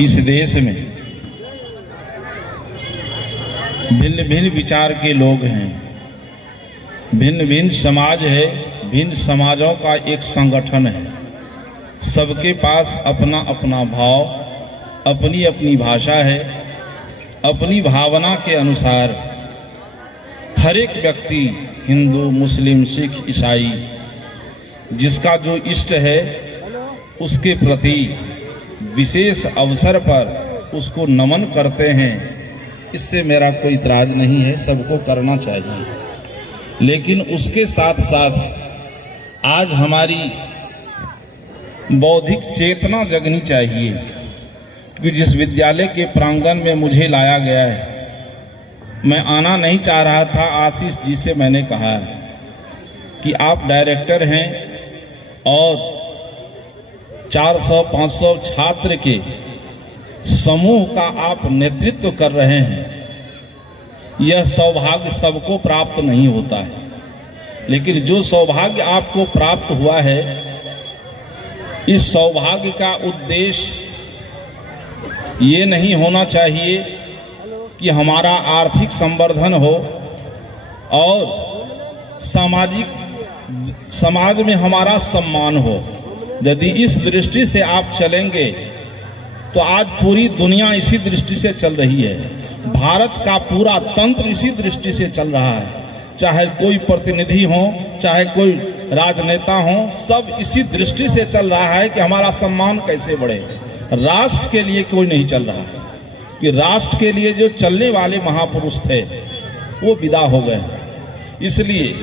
इस देश में भिन्न भिन्न विचार के लोग हैं, भिन्न भिन्न समाज है, भिन्न समाजों का एक संगठन है। सबके पास अपना अपना भाव, अपनी अपनी भाषा है। अपनी भावना के अनुसार हर एक व्यक्ति, हिंदू, मुस्लिम, सिख, ईसाई, जिसका जो इष्ट है उसके प्रति विशेष अवसर पर उसको नमन करते हैं। इससे मेरा कोई इतराज नहीं है, सबको करना चाहिए। लेकिन उसके साथ साथ आज हमारी बौद्धिक चेतना जगनी चाहिए, क्योंकि जिस विद्यालय के प्रांगण में मुझे लाया गया है, मैं आना नहीं चाह रहा था। आशीष जी से मैंने कहा कि आप डायरेक्टर हैं और 400-500 छात्र के समूह का आप नेतृत्व कर रहे हैं। यह सौभाग्य सबको प्राप्त नहीं होता है, लेकिन जो सौभाग्य आपको प्राप्त हुआ है, इस सौभाग्य का उद्देश्य ये नहीं होना चाहिए कि हमारा आर्थिक संवर्धन हो और समाज में हमारा सम्मान हो। यदि इस दृष्टि से आप चलेंगे तो आज पूरी दुनिया इसी दृष्टि से चल रही है। भारत का पूरा तंत्र इसी दृष्टि से चल रहा है। चाहे कोई प्रतिनिधि हो, चाहे कोई राजनेता हो, सब इसी दृष्टि से चल रहा है कि हमारा सम्मान कैसे बढ़े। राष्ट्र के लिए कोई नहीं चल रहा है, कि राष्ट्र के लिए जो चलने वाले महापुरुष थे वो विदा हो गए। इसलिए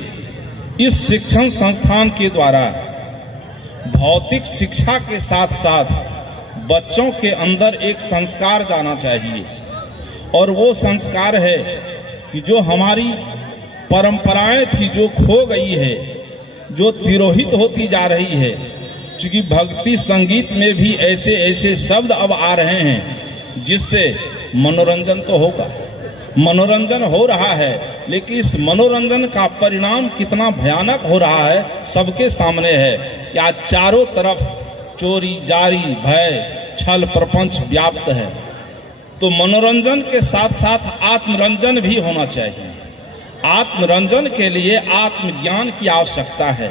इस शिक्षण संस्थान के द्वारा भौतिक शिक्षा के साथ साथ बच्चों के अंदर एक संस्कार जाना चाहिए, और वो संस्कार है कि जो हमारी परंपराएं थी, जो खो गई है, जो तिरोहित होती जा रही है। क्योंकि भक्ति संगीत में भी ऐसे ऐसे शब्द अब आ रहे हैं जिससे मनोरंजन तो होगा, मनोरंजन हो रहा है, लेकिन इस मनोरंजन का परिणाम कितना भयानक हो रहा है सबके सामने है। कि आज चारों तरफ चोरी, जारी, भय, छल, प्रपंच व्याप्त है। तो मनोरंजन के साथ साथ आत्मरंजन भी होना चाहिए। आत्मरंजन के लिए आत्मज्ञान की आवश्यकता है।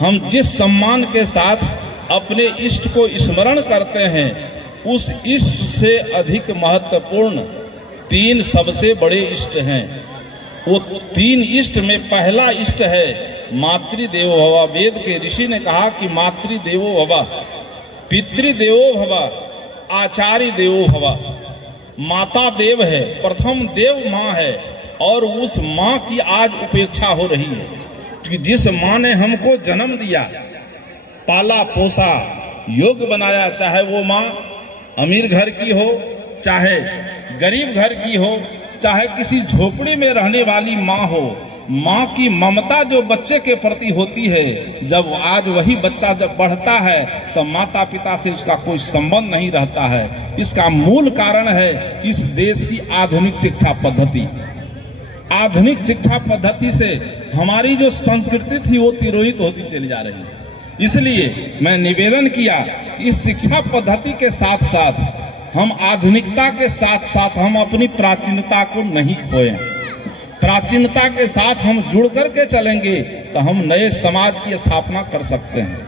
हम जिस सम्मान के साथ अपने इष्ट को स्मरण करते हैं, उस इष्ट से अधिक महत्वपूर्ण 3 सबसे बड़े इष्ट हैं। वो 3 इष्ट में पहला इष्ट है मातृदेवो भव। वेद के ऋषि ने कहा कि मातृदेवो भव, पितृदेवो भव, आचार्य देवो भव। माता देव है, प्रथम देव माँ है, और उस माँ की आज उपेक्षा हो रही है। कि जिस माँ ने हमको जन्म दिया, पाला पोसा, योग्य बनाया, चाहे वो माँ अमीर घर की हो, चाहे गरीब घर की हो, चाहे किसी झोपड़ी में रहने वाली माँ हो, माँ की ममता जो बच्चे के प्रति होती है, जब आज वही बच्चा जब बढ़ता है तो माता पिता से उसका कोई संबंध नहीं रहता है। इसका मूल कारण है इस देश की आधुनिक शिक्षा पद्धति। आधुनिक शिक्षा पद्धति से हमारी जो संस्कृति थी वो तिरोहित होती चली जा रही है। इसलिए मैं निवेदन किया, इस शिक्षा पद्धति के साथ साथ हम आधुनिकता के साथ साथ हम अपनी प्राचीनता को नहीं खोएं। प्राचीनता के साथ हम जुड़ करके चलेंगे तो हम नए समाज की स्थापना कर सकते हैं।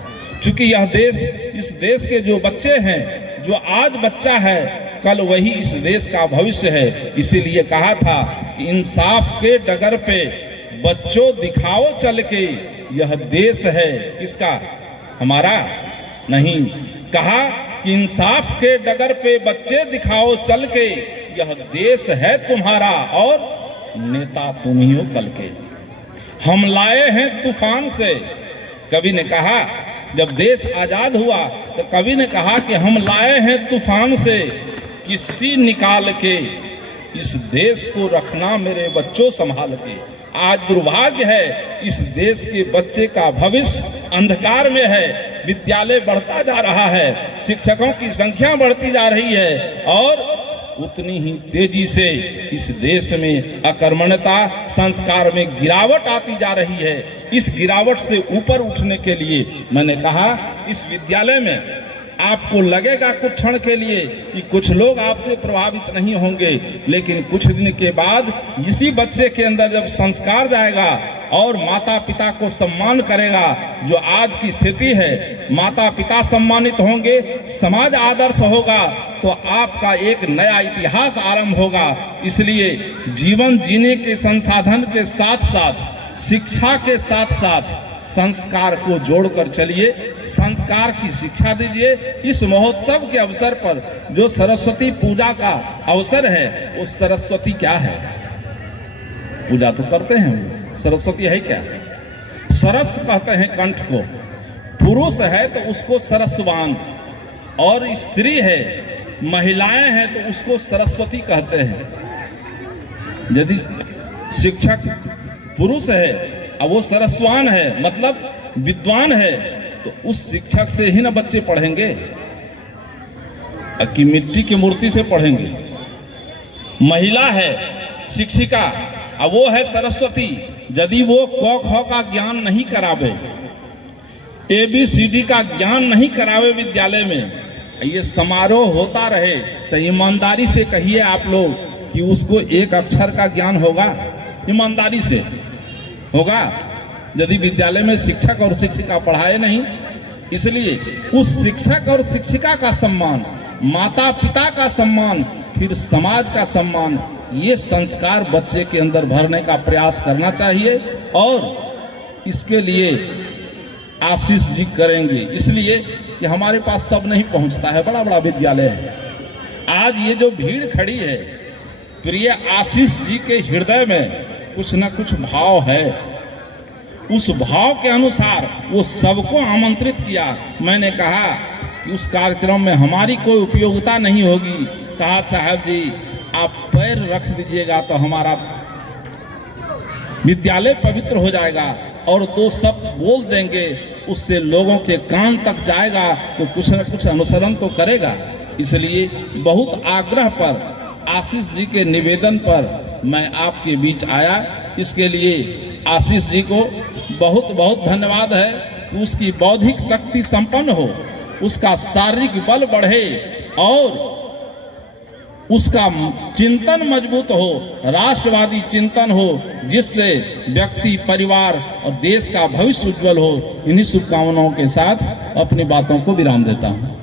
क्योंकि यह देश, इस देश के जो बच्चे हैं, जो आज बच्चा है, कल वही इस देश का भविष्य है। इसीलिए कहा था कि इंसाफ के डगर पे बच्चों दिखाओ चल के, यह देश है इसका हमारा नहीं। कहा कि इंसाफ के डगर पे बच्चे दिखाओ चल के, यह देश है तुम्हारा और नेता तुम ही हो कल के। हम लाए हैं तूफान से। कवि ने कहा, जब देश आजाद हुआ तो कवि ने कहा कि हम लाए हैं तूफान से किश्ती निकाल के, इस देश को रखना मेरे बच्चों संभाल के। आज दुर्भाग्य है, इस देश के बच्चे का भविष्य अंधकार में है। विद्यालय बढ़ता जा रहा है, शिक्षकों की संख्या बढ़ती जा रही है, और उतनी ही तेजी से इस देश में अकर्मण्यता, संस्कार में गिरावट आती जा रही है। इस गिरावट से ऊपर उठने के लिए मैंने कहा, इस विद्यालय में आपको लगेगा कुछ क्षण के लिए कि कुछ लोग आपसे प्रभावित नहीं होंगे, लेकिन कुछ दिन के बाद इसी बच्चे के अंदर जब संस्कार जाएगा और माता पिता को सम्मान करेगा, जो आज की स्थिति है, माता पिता सम्मानित होंगे, समाज आदर्श होगा, तो आपका एक नया इतिहास आरंभ होगा। इसलिए जीवन जीने के संसाधन के साथ साथ, शिक्षा के साथ साथ संस्कार को जोड़कर चलिए, संस्कार की शिक्षा दीजिए। इस महोत्सव के अवसर पर जो सरस्वती पूजा का अवसर है, वो सरस्वती क्या है? पूजा तो करते हैं, सरस्वती है क्या? सरस कहते हैं कंठ को, पुरुष है तो उसको सरस्वान, और स्त्री है, महिलाएं हैं तो उसको सरस्वती कहते हैं। यदि शिक्षक पुरुष है और वो सरस्वान है, मतलब विद्वान है, तो उस शिक्षक से ही ना बच्चे पढ़ेंगे कि मिट्टी की मूर्ति से पढ़ेंगे। महिला है शिक्षिका और वो है सरस्वती, यदि वो क ख का ज्ञान नहीं करावे, ABCD का ज्ञान नहीं करावे विद्यालय में, ये समारोह होता रहे, तो ईमानदारी से कहिए आप लोग कि उसको एक अक्षर का ज्ञान होगा? ईमानदारी से होगा यदि विद्यालय में शिक्षक और शिक्षिका पढ़ाए नहीं। इसलिए उस शिक्षक और शिक्षिका का सम्मान, माता पिता का सम्मान, फिर समाज का सम्मान, ये संस्कार बच्चे के अंदर भरने का प्रयास करना चाहिए, और इसके लिए आशीष जी करेंगे। इसलिए कि हमारे पास सब नहीं पहुंचता है, बड़ा बड़ा विद्यालय है। आज ये जो भीड़ खड़ी है, प्रिय आशीष जी के हृदय में कुछ न कुछ भाव है, उस भाव के अनुसार वो सबको आमंत्रित किया। मैंने कहा कि उस कार्यक्रम में हमारी कोई उपयोगिता नहीं होगी। कहा साहब जी आप पैर रख दीजिएगा तो हमारा विद्यालय पवित्र हो जाएगा, और दो शब्द बोल देंगे, उससे लोगों के कान तक जाएगा, तो कुछ न कुछ अनुसरण तो करेगा। इसलिए बहुत आग्रह पर, आशीष जी के निवेदन पर मैं आपके बीच आया। इसके लिए आशीष जी को बहुत बहुत धन्यवाद है कि उसकी बौद्धिक शक्ति संपन्न हो, उसका शारीरिक बल बढ़े, और उसका चिंतन मजबूत हो, राष्ट्रवादी चिंतन हो, जिससे व्यक्ति, परिवार और देश का भविष्य उज्जवल हो। इन्हीं शुभकामनाओं के साथ अपनी बातों को विराम देता हूँ।